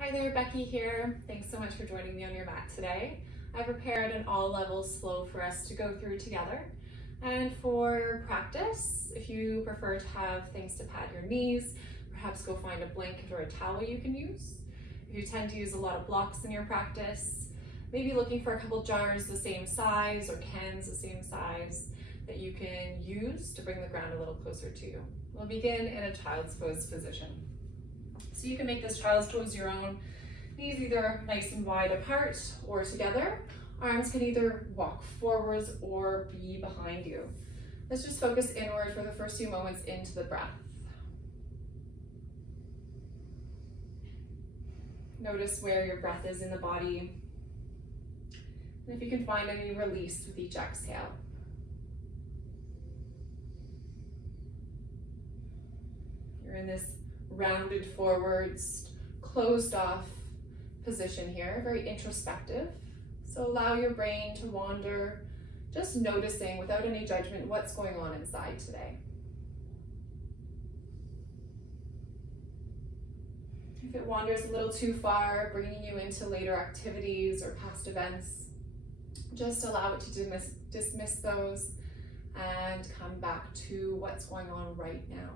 Hi there, Becky here. Thanks so much for joining me on your mat today. I prepared an all levels flow for us to go through together. And for practice, if you prefer to have things to pad your knees, perhaps go find a blanket or a towel you can use. If you tend to use a lot of blocks in your practice, maybe looking for a couple jars the same size or cans the same size that you can use to bring the ground a little closer to you. We'll begin in a child's pose position. So you can make this child's pose your own. Knees either nice and wide apart or together. Arms can either walk forwards or be behind you. Let's just focus inward for the first few moments into the breath. Notice where your breath is in the body. And if you can find any release with each exhale. You're in this rounded forwards, closed off position here, very introspective. So allow your brain to wander, just noticing without any judgment what's going on inside today. If it wanders a little too far, bringing you into later activities or past events, just allow it to dismiss those and come back to what's going on right now.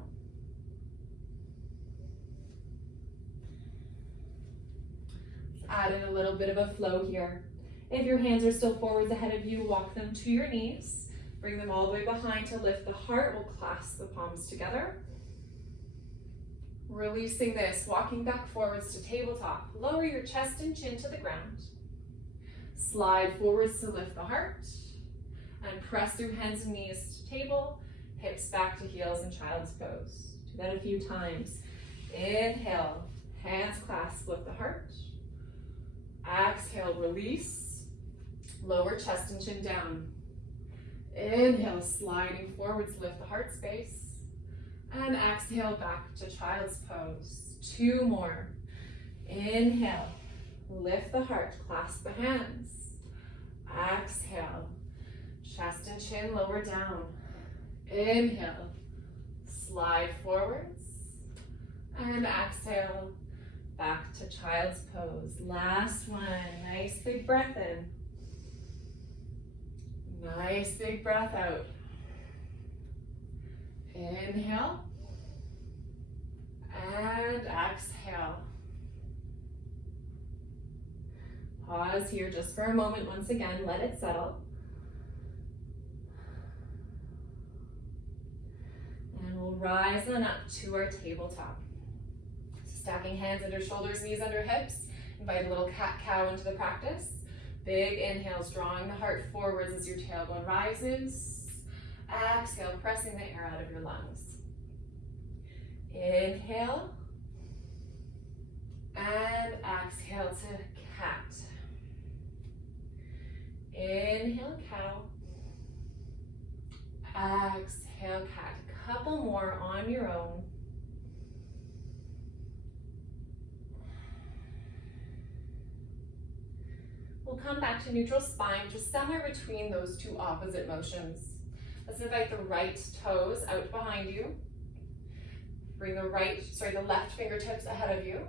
Add in a little bit of a flow here. If your hands are still forwards ahead of you, walk them to your knees. Bring them all the way behind to lift the heart. We'll clasp the palms together. Releasing this, walking back forwards to tabletop. Lower your chest and chin to the ground. Slide forwards to lift the heart. And press through hands and knees to table. Hips back to heels in child's pose. Do that a few times. Inhale, hands clasp, lift the heart. Exhale, release. Lower chest and chin down. Inhale, sliding forwards, lift the heart space. And exhale, back to child's pose. 2 more. Inhale, lift the heart, clasp the hands. Exhale, chest and chin lower down. Inhale, slide forwards. And exhale, back to child's pose. Last one. Nice big breath in. Nice big breath out. Inhale. And exhale. Pause here just for a moment. Once again, let it settle. And we'll rise on up to our tabletop. Stacking hands under shoulders, knees under hips. Invite a little cat-cow into the practice. Big inhales, drawing the heart forwards as your tailbone rises. Exhale, pressing the air out of your lungs. Inhale. And exhale to cat. Inhale, cow. Exhale, cat. A couple more on your own. We'll come back to neutral spine, just somewhere between those two opposite motions. Let's invite the right toes out behind you. Bring the left fingertips ahead of you.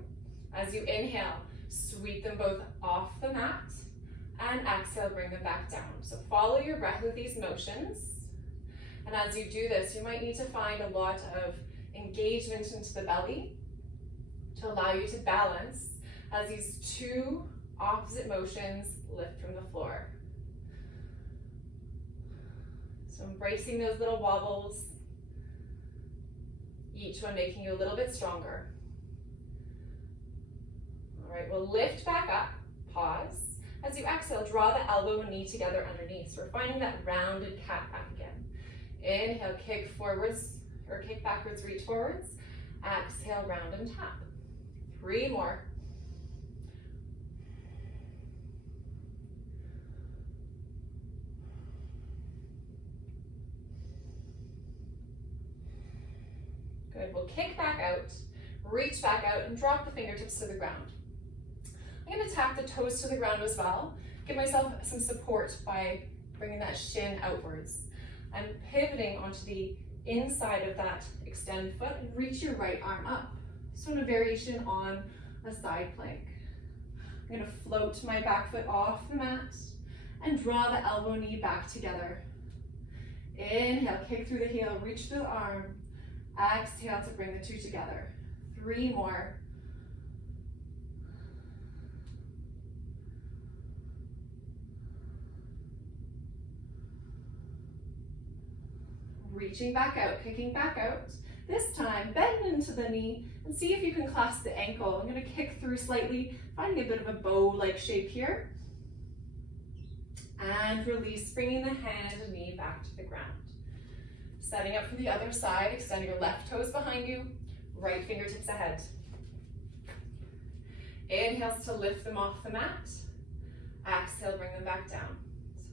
As you inhale, sweep them both off the mat, and exhale, bring them back down. So follow your breath with these motions. And as you do this, you might need to find a lot of engagement into the belly to allow you to balance as these two opposite motions lift from the floor. So embracing those little wobbles, each one making you a little bit stronger. All right, we'll lift back up, pause. As you exhale, draw the elbow and knee together underneath. So we're finding that rounded cat back again. Inhale, kick forwards, or kick backwards, reach forwards. Exhale, round and tap. 3 more. Good, we'll kick back out, reach back out, and drop the fingertips to the ground. I'm gonna tap the toes to the ground as well. Give myself some support by bringing that shin outwards. I'm pivoting onto the inside of that extend foot and reach your right arm up. So in a variation on a side plank. I'm gonna float my back foot off the mat and draw the elbow knee back together. Inhale, kick through the heel, reach through the arm. Exhale to bring the two together. 3 more. Reaching back out, kicking back out. This time, bend into the knee and see if you can clasp the ankle. I'm going to kick through slightly, finding a bit of a bow-like shape here. And release, bringing the hand and knee back to the ground. Setting up for the other side, extend your left toes behind you, right fingertips ahead. Inhales to lift them off the mat. Exhale, bring them back down.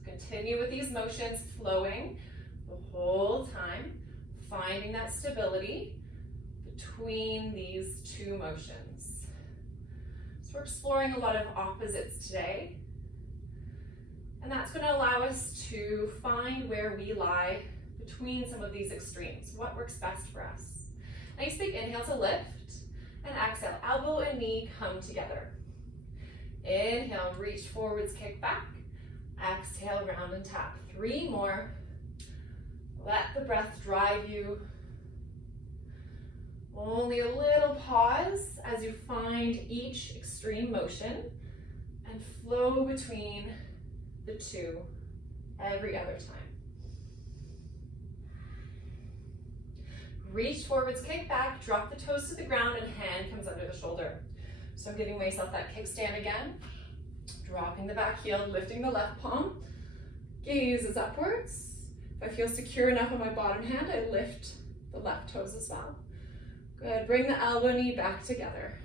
So continue with these motions, flowing the whole time, finding that stability between these two motions. So we're exploring a lot of opposites today, and that's going to allow us to find where we lie between some of these extremes, what works best for us. Nice big inhale to lift, and exhale, elbow and knee come together. Inhale, reach forwards, kick back. Exhale, round and tap. 3 more. Let the breath drive you. Only a little pause as you find each extreme motion and flow between the two every other time. Reach forwards, kick back, drop the toes to the ground, and hand comes under the shoulder. So I'm giving myself that kickstand again, dropping the back heel, lifting the left palm, gaze is upwards. If I feel secure enough on my bottom hand, I lift the left toes as well. Good, bring the elbow knee back together.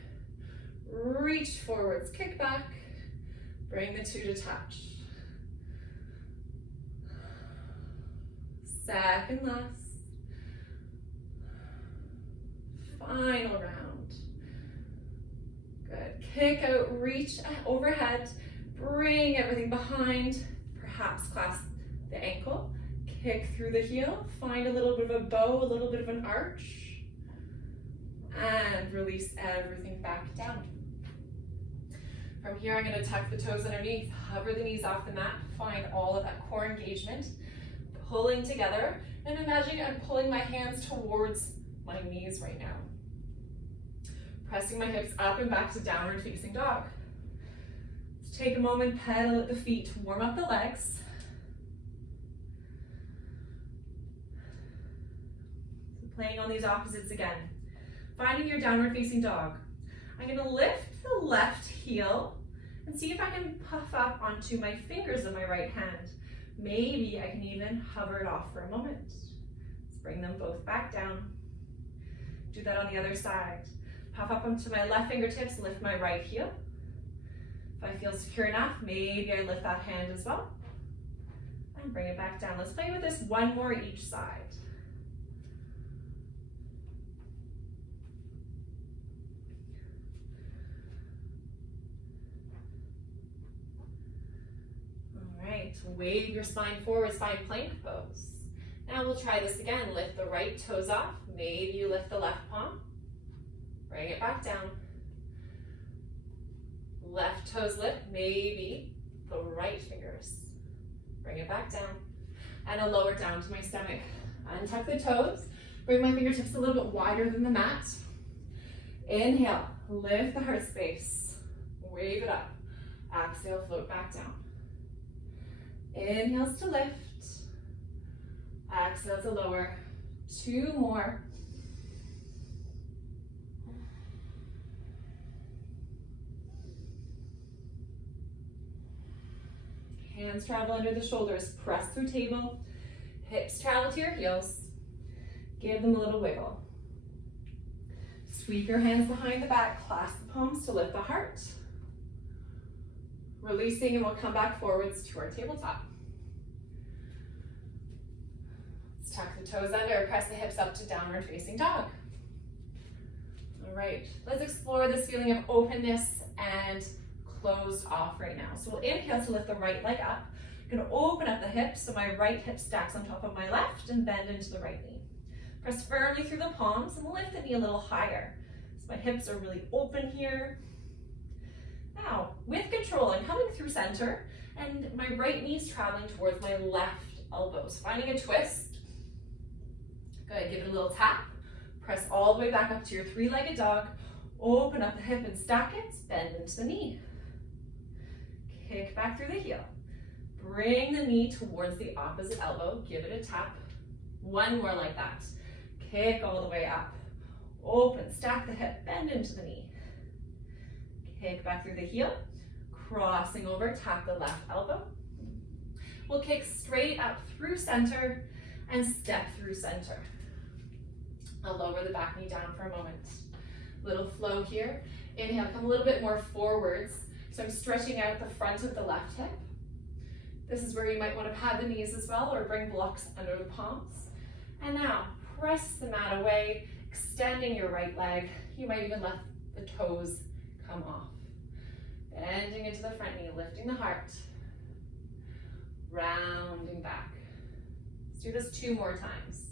Reach forwards, kick back, bring the two to touch. Second last. Final round. Good. Kick out, reach overhead, bring everything behind, perhaps clasp the ankle, kick through the heel, find a little bit of a bow, a little bit of an arch, and release everything back down. From here, I'm going to tuck the toes underneath, hover the knees off the mat, find all of that core engagement, pulling together, and imagine I'm pulling my hands towards my knees right now. Pressing my hips up and back to downward facing dog. Let's take a moment, pedal at the feet, warm up the legs. So playing on these opposites again. Finding your downward facing dog. I'm going to lift the left heel and see if I can puff up onto my fingers of my right hand. Maybe I can even hover it off for a moment. Let's bring them both back down. Do that on the other side. Puff up onto my left fingertips, lift my right heel. If I feel secure enough, maybe I lift that hand as well. And bring it back down. Let's play with this one more each side. All right, wave your spine forward, spine plank pose. Now we'll try this again. Lift the right toes off. Maybe you lift the left palm. Bring it back down. Left toes lift, maybe the right fingers. Bring it back down. And a lower down to my stomach. Untuck the toes. Bring my fingertips a little bit wider than the mat. Inhale, lift the heart space. Wave it up. Exhale, float back down. Inhales to lift. Exhale to lower. 2 more. Hands travel under the shoulders, press through table, hips travel to your heels. Give them a little wiggle. Sweep your hands behind the back, clasp the palms to lift the heart. Releasing, and we'll come back forwards to our tabletop. Let's tuck the toes under, press the hips up to downward facing dog. All right, let's explore this feeling of openness and closed off right now. So we'll inhale to lift the right leg up. I'm going to open up the hips so my right hip stacks on top of my left and bend into the right knee. Press firmly through the palms and lift the knee a little higher. So my hips are really open here. Now, with control, I'm coming through center, and my right knee's traveling towards my left elbows, finding a twist. Good, give it a little tap. Press all the way back up to your three-legged dog. Open up the hip and stack it, bend into the knee. Kick back through the heel. Bring the knee towards the opposite elbow, give it a tap. One more like that. Kick all the way up. Open, stack the hip, bend into the knee. Kick back through the heel, crossing over, tap the left elbow. We'll kick straight up through center and step through center. I'll lower the back knee down for a moment. Little flow here. Inhale, come a little bit more forwards. So I'm stretching out the front of the left hip. This is where you might want to pad the knees as well or bring blocks under the palms. And now press the mat away, extending your right leg. You might even let the toes come off. Bending into the front knee, lifting the heart. Rounding back. Let's do this 2 more times.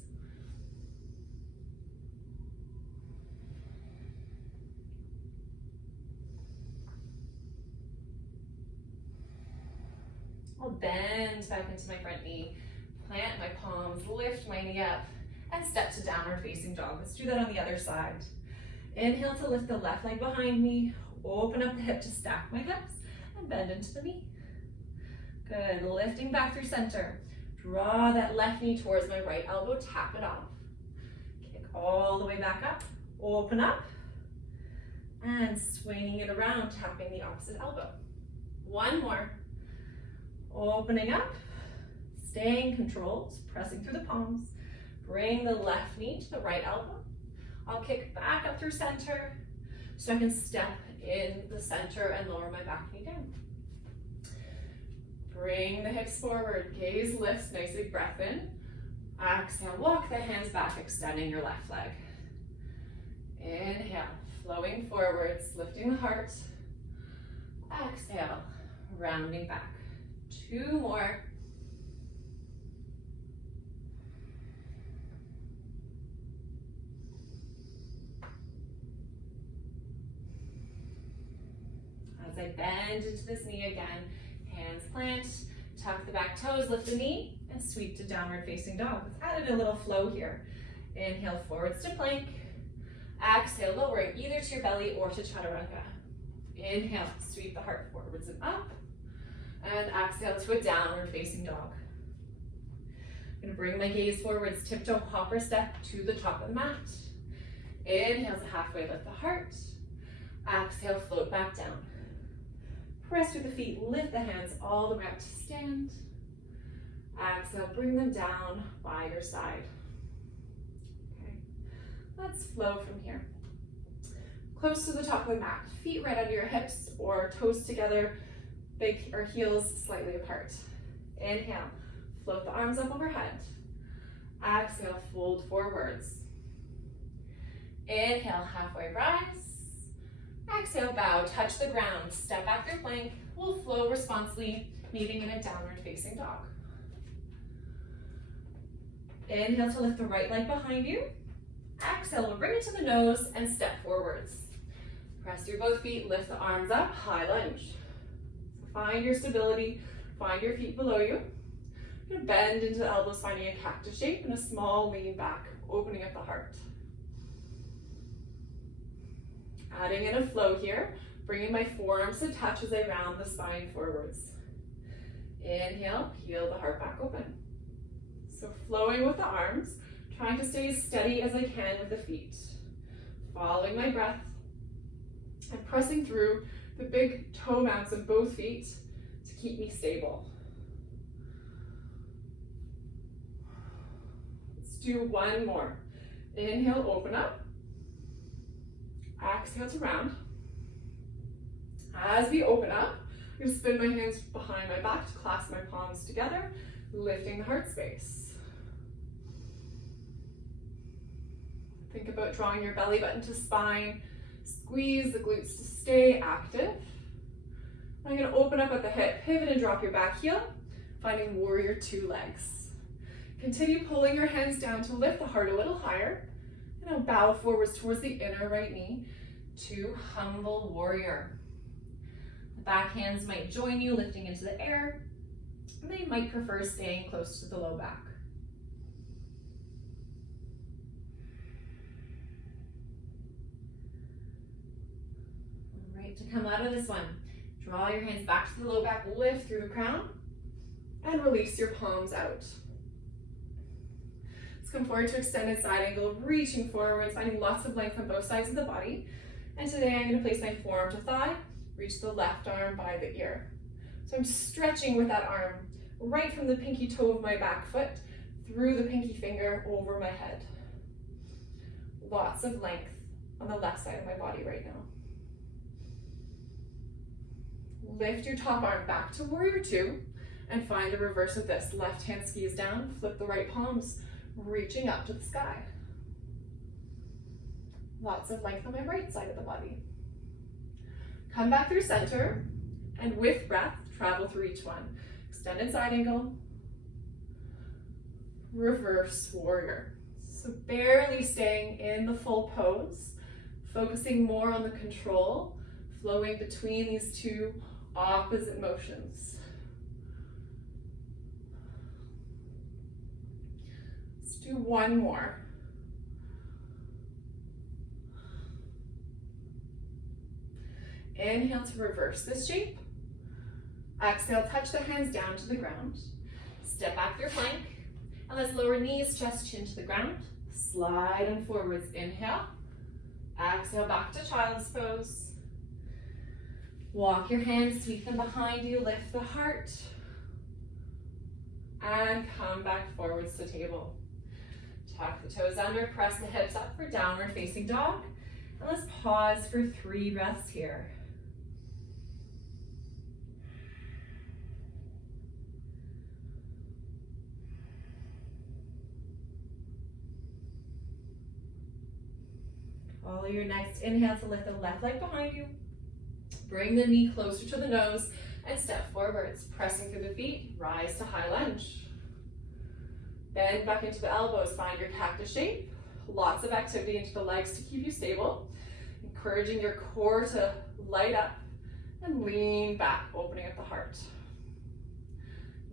I'll bend back into my front knee, plant my palms, lift my knee up, and step to downward facing dog. Let's do that on the other side. Inhale to lift the left leg behind me, open up the hip to stack my hips, and bend into the knee. Good, lifting back through center. Draw that left knee towards my right elbow, tap it off. Kick all the way back up, open up, and swinging it around, tapping the opposite elbow. One more. Opening up, staying controlled, pressing through the palms. Bring the left knee to the right elbow. I'll kick back up through center so I can step in the center and lower my back knee down. Bring the hips forward, gaze lifts, nice big breath in. Exhale, walk the hands back, extending your left leg. Inhale, flowing forwards, lifting the heart. Exhale, rounding back. 2 more. As I bend into this knee again, hands plant, tuck the back toes, lift the knee, and sweep to downward facing dog. Let's add in a little flow here. Inhale, forwards to plank. Exhale, lowering either to your belly or to chaturanga. Inhale, sweep the heart forwards and up. And exhale to a downward facing dog. I'm going to bring my gaze forwards, tiptoe hopper step to the top of the mat. Inhale to halfway lift the heart. Exhale, float back down. Press through the feet, lift the hands all the way up to stand. Exhale, bring them down by your side. Okay, let's flow from here. Close to the top of the mat, feet right under your hips or toes together, big or heels slightly apart. Inhale, float the arms up overhead. Exhale, fold forwards. Inhale, halfway rise. Exhale, bow, touch the ground, step back through plank. We'll flow responsibly, meeting in a downward facing dog. Inhale to lift the right leg behind you. Exhale, we'll bring it to the nose and step forwards. Press through both feet, lift the arms up, high lunge. Find your stability, find your feet below you. You're gonna bend into the elbows, finding a cactus shape and a small lean back, opening up the heart. Adding in a flow here, bringing my forearms to touch as I round the spine forwards. Inhale, peel the heart back open. So flowing with the arms, trying to stay as steady as I can with the feet. Following my breath and pressing through the big toe mounts of both feet to keep me stable. Let's do 1 more. Inhale, open up. Exhale to round. As we open up, I'm going to spin my hands behind my back to clasp my palms together, lifting the heart space. Think about drawing your belly button to spine. Squeeze the glutes to stay active. I'm going to open up at the hip, pivot and drop your back heel, finding warrior 2 legs. Continue pulling your hands down to lift the heart a little higher. And I'll bow forwards towards the inner right knee to humble warrior. The back hands might join you, lifting into the air. They might prefer staying close to the low back. All right, to come out of this one, draw your hands back to the low back, lift through the crown, and release your palms out. Let's come forward to extended side angle, reaching forwards, finding lots of length on both sides of the body. And today I'm going to place my forearm to thigh, reach the left arm by the ear. So I'm stretching with that arm right from the pinky toe of my back foot through the pinky finger over my head. Lots of length on the left side of my body right now. Lift your top arm back to warrior two and find the reverse of this. Left hand skis down, flip the right palms, reaching up to the sky. Lots of length on my right side of the body. Come back through center, and with breath, travel through each one. Extended side angle, reverse warrior. So barely staying in the full pose, focusing more on the control, flowing between these two opposite motions. Let's do one more. Inhale to reverse this shape. Exhale, touch the hands down to the ground. Step back through plank. And let's lower knees, chest, chin to the ground. Slide on forwards. Inhale. Exhale, back to child's pose. Walk your hands, sweep them behind you, lift the heart. And come back forwards to table. Tuck the toes under, press the hips up for downward facing dog. And let's pause for 3 breaths here. Follow your next inhale to lift the left leg behind you. Bring the knee closer to the nose and step forwards. Pressing through the feet, rise to high lunge. Bend back into the elbows, find your cactus shape. Lots of activity into the legs to keep you stable. Encouraging your core to light up and lean back, opening up the heart.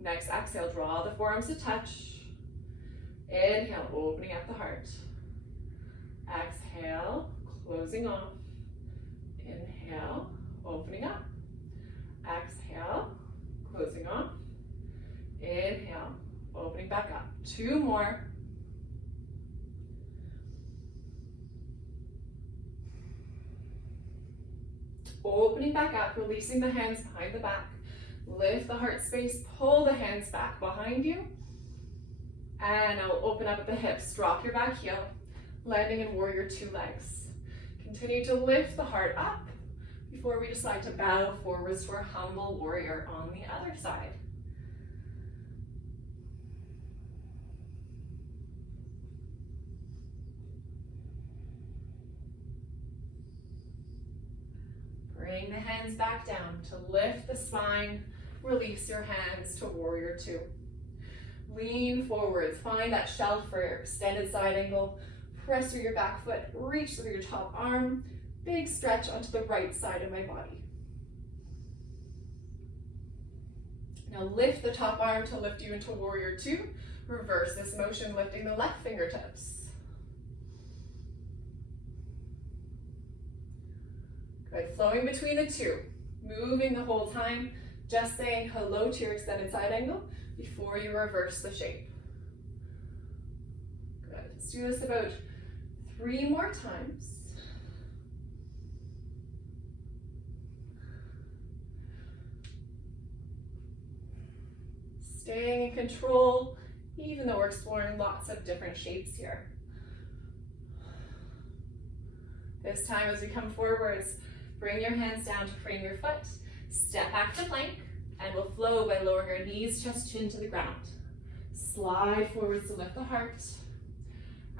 Next, exhale, draw the forearms to touch. Inhale, opening up the heart. Exhale, closing off. Inhale, opening up. Exhale, closing off. Inhale, opening back up. 2 more. Opening back up, releasing the hands behind the back. Lift the heart space, pull the hands back behind you. And now open up at the hips, drop your back heel, landing in warrior 2 legs. Continue to lift the heart up before we decide to bow forwards for humble warrior on the other side. Bring the hands back down to lift the spine. Release your hands to warrior 2. Lean forwards, find that shelf for your extended side angle. Press through your back foot, reach through your top arm. Big stretch onto the right side of my body. Now lift the top arm to lift you into warrior 2. Reverse this motion, lifting the left fingertips. Good, flowing between the 2. Moving the whole time, just saying hello to your extended side angle before you reverse the shape. Good, let's do this about 3 more times. Staying in control, even though we're exploring lots of different shapes here. This time as we come forwards, bring your hands down to frame your foot, step back to plank, and we'll flow by lowering our knees, chest, chin to the ground. Slide forwards to lift the heart.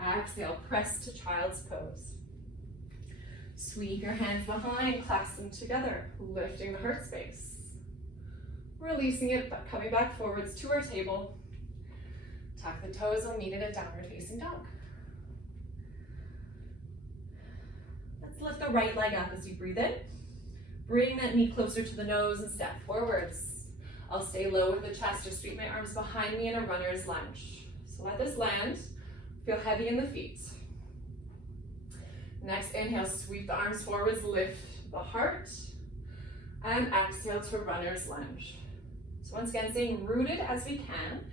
Exhale, press to child's pose. Sweep your hands behind, clasp them together, lifting the heart space. Releasing it, but coming back forwards to our table. Tuck the toes when needed at downward facing dog. Let's lift the right leg up as you breathe in. Bring that knee closer to the nose and step forwards. I'll stay low with the chest or sweep my arms behind me in a runner's lunge. So let this land. Feel heavy in the feet. Next inhale, sweep the arms forwards, lift the heart. And exhale to runner's lunge. So once again, staying rooted as we can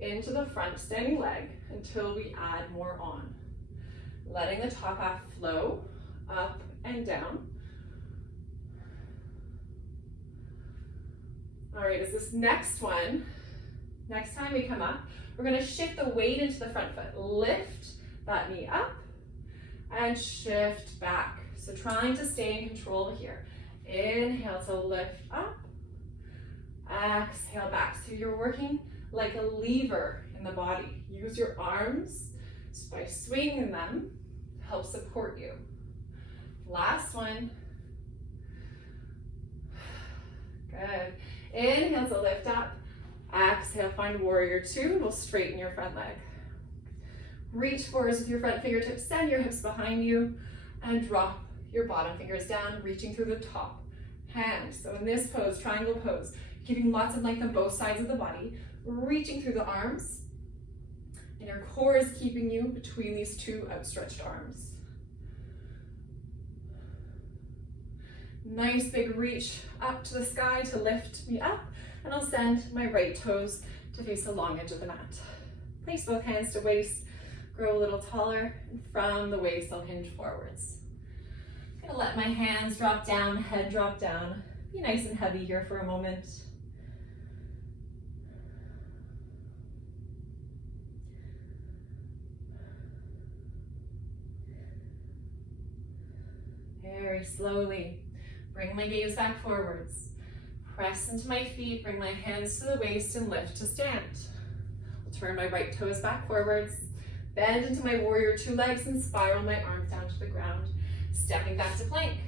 into the front standing leg until we add more on. Letting the top half flow up and down. All right, as this next one, next time we come up, we're gonna shift the weight into the front foot. Lift that knee up and shift back. So trying to stay in control here. Inhale to lift up. Exhale back. So you're working like a lever in the body. Use your arms by swinging them to help support you. Last one. Good. Inhale to lift up. Exhale, find warrior two. We'll straighten your front leg. Reach forwards with your front fingertips. Send your hips behind you and drop your bottom fingers down, reaching through the top hand. So in this pose, triangle pose, keeping lots of length on both sides of the body, reaching through the arms, and your core is keeping you between these two outstretched arms. Nice big reach up to the sky to lift me up, and I'll send my right toes to face the long edge of the mat. Place both hands to waist, grow a little taller, and from the waist I'll hinge forwards. I'm gonna let my hands drop down, head drop down. Be nice and heavy here for a moment. Very slowly, bring my gaze back forwards. Press into my feet, bring my hands to the waist and lift to stand. I'll turn my right toes back forwards, bend into my warrior two legs and spiral my arms down to the ground. Stepping back to plank.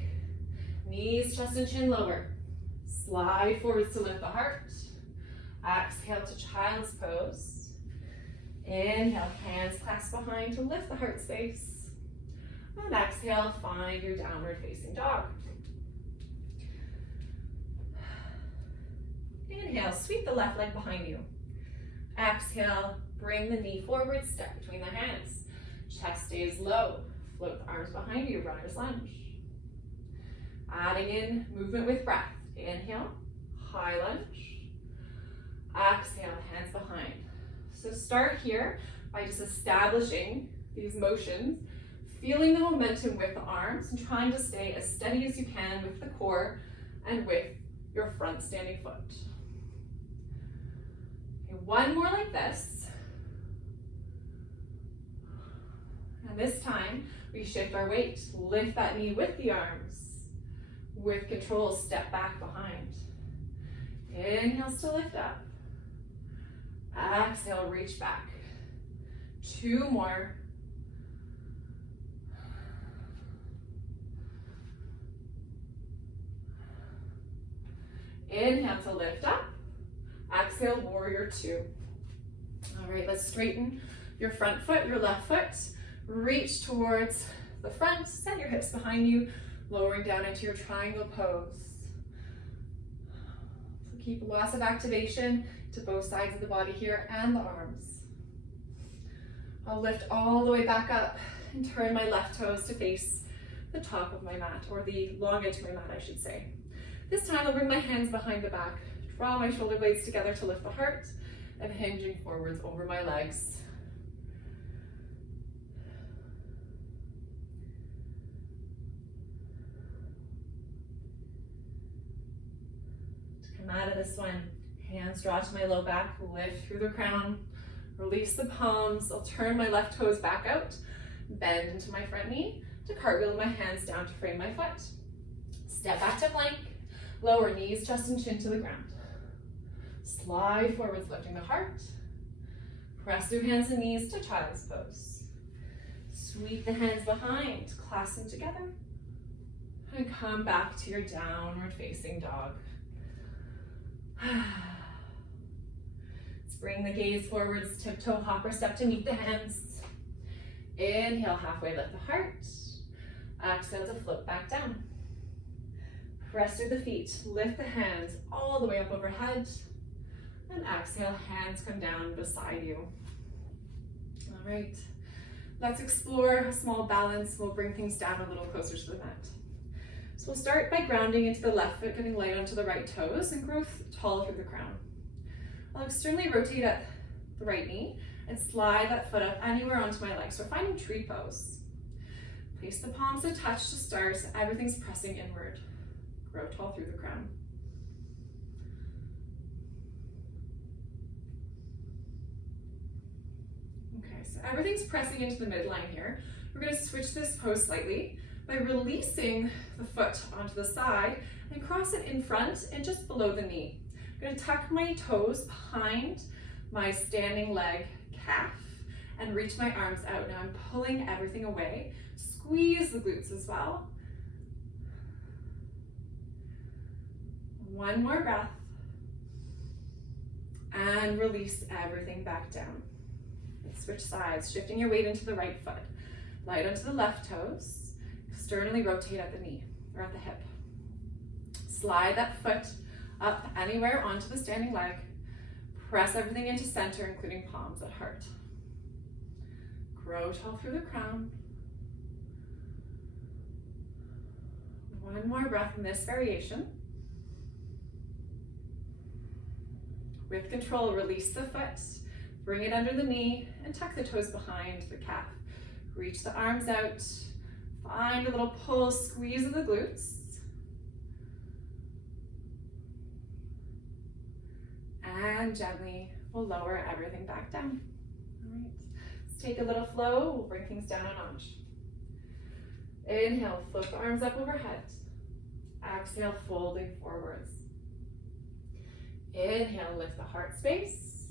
Knees, chest and chin lower. Slide forwards to lift the heart. Exhale to child's pose. Inhale, hands clasp behind to lift the heart space. And exhale, find your downward facing dog. Inhale, sweep the left leg behind you. Exhale, bring the knee forward, step between the hands. Chest stays low. Float the arms behind you, runner's lunge. Adding in movement with breath. Inhale, high lunge. Exhale, hands behind. So start here by just establishing these motions, feeling the momentum with the arms and trying to stay as steady as you can with the core and with your front standing foot. Okay, one more like this. And this time, we shift our weight, lift that knee with the arms. With control, step back behind. Inhale to lift up. Exhale, reach back. Two more. Inhale to lift up. Exhale, warrior two. All right, let's straighten your front foot, your left foot. Reach towards the front, send your hips behind you, lowering down into your triangle pose. So keep lots of activation to both sides of the body here and the arms. I'll lift all the way back up and turn my left toes to face the top of my mat, or the long edge of my mat, I should say. This time I'll bring my hands behind the back, draw my shoulder blades together to lift the heart, and hinging forwards over my legs. Come out of this one, hands draw to my low back, lift through the crown, release the palms. I'll turn my left toes back out, bend into my front knee to cartwheel my hands down to frame my foot. Step back to plank, lower knees, chest and chin to the ground. Slide forwards, lifting the heart. Press through hands and knees to child's pose. Sweep the hands behind, clasp them together, and come back to your downward facing dog. Let's bring the gaze forwards, tiptoe hopper step to meet the hands. Inhale, halfway lift the heart. Exhale to float back down. Press through the feet, lift the hands all the way up overhead, and exhale, hands come down beside you. All right, let's explore a small balance. We'll bring things down a little closer to the mat. So we'll start by grounding into the left foot, getting light onto the right toes, and grow tall through the crown. I'll externally rotate at the right knee and slide that foot up anywhere onto my leg. So finding tree pose. Place the palms to touch to start, so everything's pressing inward. Grow tall through the crown. Okay, so everything's pressing into the midline here. We're going to switch this pose slightly by releasing the foot onto the side and cross it in front and just below the knee. I'm going to tuck my toes behind my standing leg calf and reach my arms out. Now I'm pulling everything away. Squeeze the glutes as well. One more breath. And release everything back down. Switch sides, shifting your weight into the right foot. Light onto the left toes. Externally rotate at the knee or at the hip. Slide that foot up anywhere onto the standing leg. Press everything into center, including palms at heart. Grow tall through the crown. One more breath in this variation. With control, release the foot, bring it under the knee, and tuck the toes behind the calf. Reach the arms out, find a little pull, squeeze of the glutes. And gently, we'll lower everything back down. All right, let's take a little flow, we'll bring things down a notch. Inhale, float the arms up overhead. Exhale, folding forwards. Inhale, lift the heart space.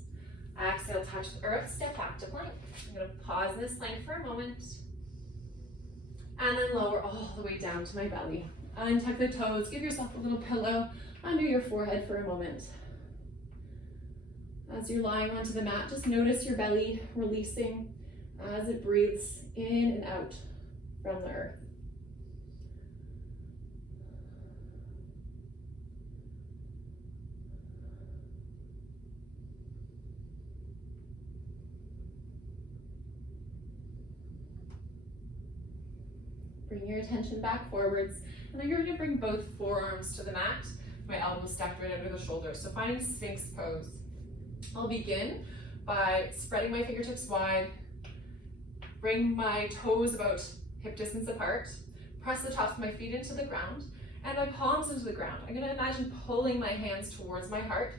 Exhale, touch the earth, step back to plank. I'm going to pause this plank for a moment. And then lower all the way down to my belly. Untuck the toes, give yourself a little pillow under your forehead for a moment. As you're lying onto the mat, just notice your belly releasing as it breathes in and out from the earth. Bring your attention back forwards, and then you're going to bring both forearms to the mat. My elbows stacked right under the shoulders. So finding Sphinx pose. I'll begin by spreading my fingertips wide, bring my toes about hip distance apart, press the tops of my feet into the ground, and my palms into the ground. I'm going to imagine pulling my hands towards my heart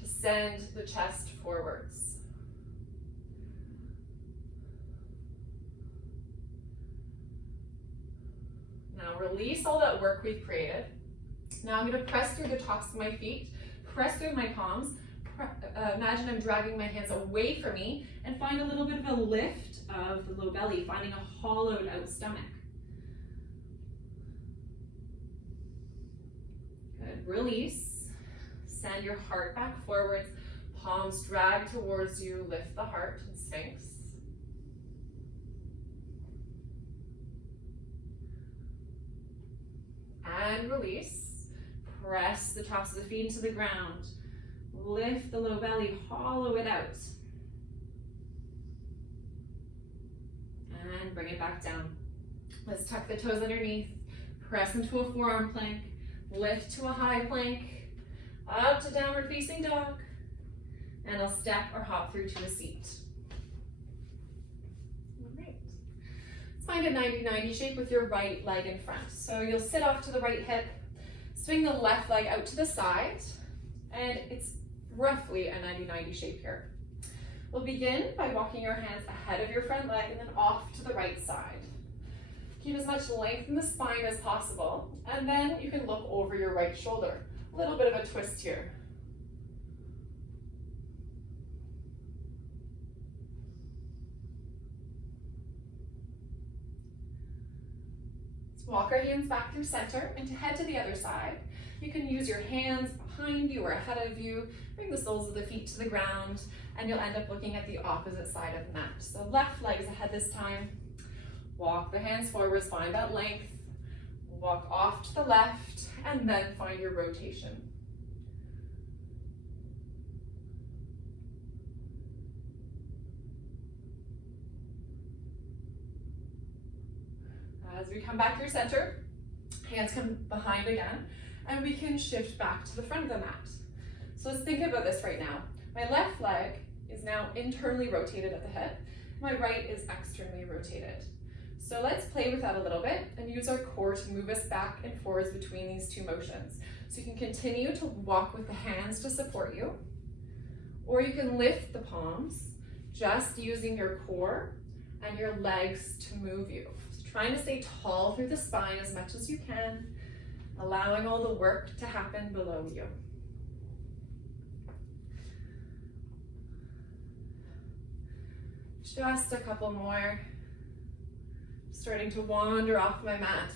to send the chest forwards. Now release all that work we've created. Now I'm going to press through the tops of my feet, press through my palms. Imagine I'm dragging my hands away from me and find a little bit of a lift of the low belly, finding a hollowed out stomach. Good. Release. Send your heart back forwards. Palms drag towards you. Lift the heart in Sphinx. And release. Press the tops of the feet into the ground. Lift the low belly, hollow it out. And bring it back down. Let's tuck the toes underneath. Press into a forearm plank. Lift to a high plank. Up to downward facing dog. And I'll step or hop through to a seat. All right. Let's find a 90-90 shape with your right leg in front. So you'll sit off to the right hip, swing the left leg out to the side, and it's roughly a 90-90 shape here. We'll begin by walking your hands ahead of your front leg and then off to the right side. Keep as much length in the spine as possible, and then you can look over your right shoulder. A little bit of a twist here. Let's walk our hands back through center and to head to the other side. You can use your hands behind you or ahead of you. Bring the soles of the feet to the ground, and you'll end up looking at the opposite side of the mat. So left leg is ahead this time. Walk the hands forwards, find that length. Walk off to the left and then find your rotation. As we come back through center, hands come behind again, and we can shift back to the front of the mat. So let's think about this right now. My left leg is now internally rotated at the hip. My right is externally rotated. So let's play with that a little bit and use our core to move us back and forwards between these two motions. So you can continue to walk with the hands to support you, or you can lift the palms, just using your core and your legs to move you. So trying to stay tall through the spine as much as you can, allowing all the work to happen below you. Just a couple more. Starting to wander off my mat.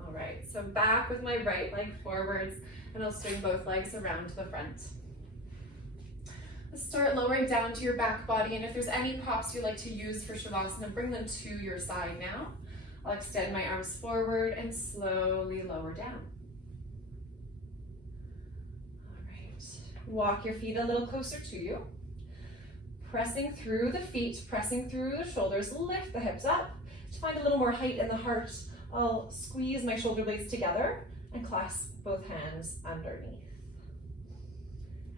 All right, so back with my right leg forwards, and I'll swing both legs around to the front. Let's start lowering down to your back body, and if there's any props you like to use for Shavasana, bring them to your side now. I'll extend my arms forward and slowly lower down. All right, walk your feet a little closer to you. Pressing through the feet, pressing through the shoulders, lift the hips up. To find a little more height in the heart, I'll squeeze my shoulder blades together and clasp both hands underneath.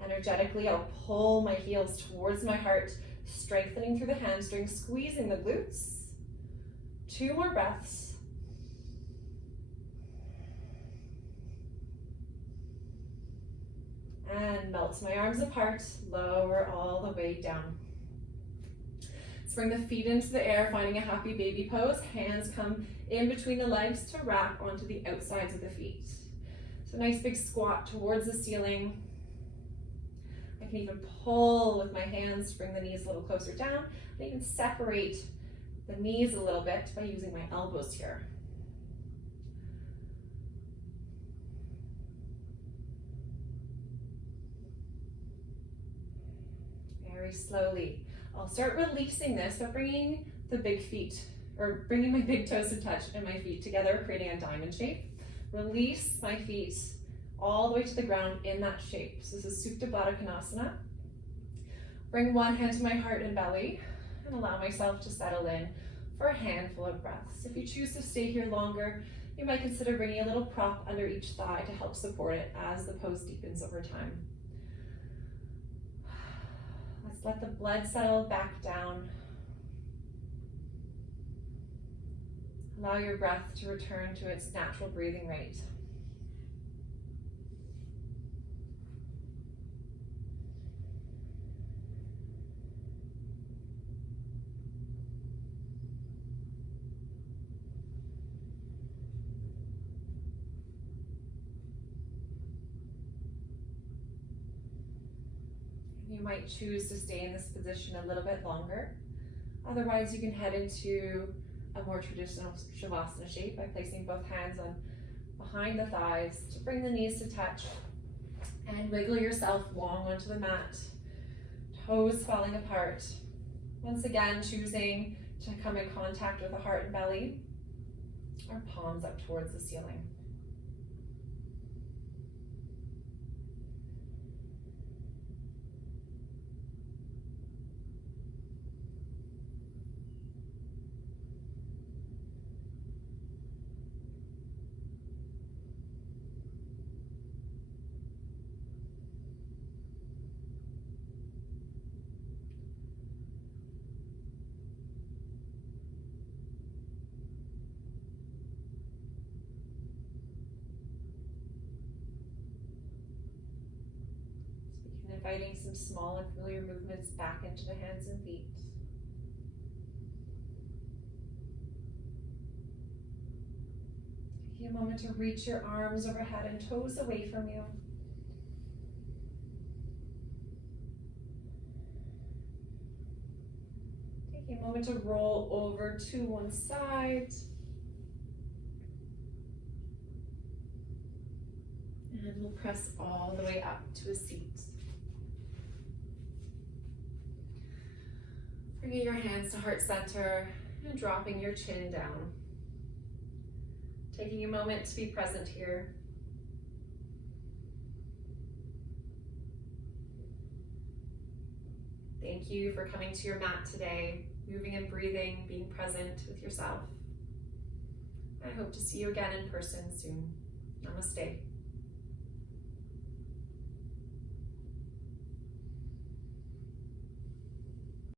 Energetically, I'll pull my heels towards my heart, strengthening through the hamstrings, squeezing the glutes. 2 more breaths. And melt my arms apart, lower all the way down. Let's bring the feet into the air, finding a happy baby pose. Hands come in between the legs to wrap onto the outsides of the feet. So nice big squat towards the ceiling. I can even pull with my hands to bring the knees a little closer down, and even separate the knees a little bit by using my elbows here. Very slowly. I'll start releasing this by bringing the big feet, or bringing my big toes to touch and my feet together, creating a diamond shape. Release my feet all the way to the ground in that shape. So this is Supta Baddha Konasana. Bring one hand to my heart and belly and allow myself to settle in for a handful of breaths. If you choose to stay here longer, you might consider bringing a little prop under each thigh to help support it as the pose deepens over time. Let's let the blood settle back down. Allow your breath to return to its natural breathing rate. You might choose to stay in this position a little bit longer. Otherwise, you can head into a more traditional Shavasana shape by placing both hands on behind the thighs to bring the knees to touch, and wiggle yourself long onto the mat, toes falling apart. Once again, choosing to come in contact with the heart and belly, or palms up towards the ceiling. Inviting some small and familiar movements back into the hands and feet. Take a moment to reach your arms overhead and toes away from you. Take a moment to roll over to one side. And we'll press all the way up to a seat. Bringing your hands to heart center And dropping your chin down. Taking a moment to be present here. Thank you for coming to your mat today, moving and breathing, being present with yourself. I hope to see you again in person soon. Namaste.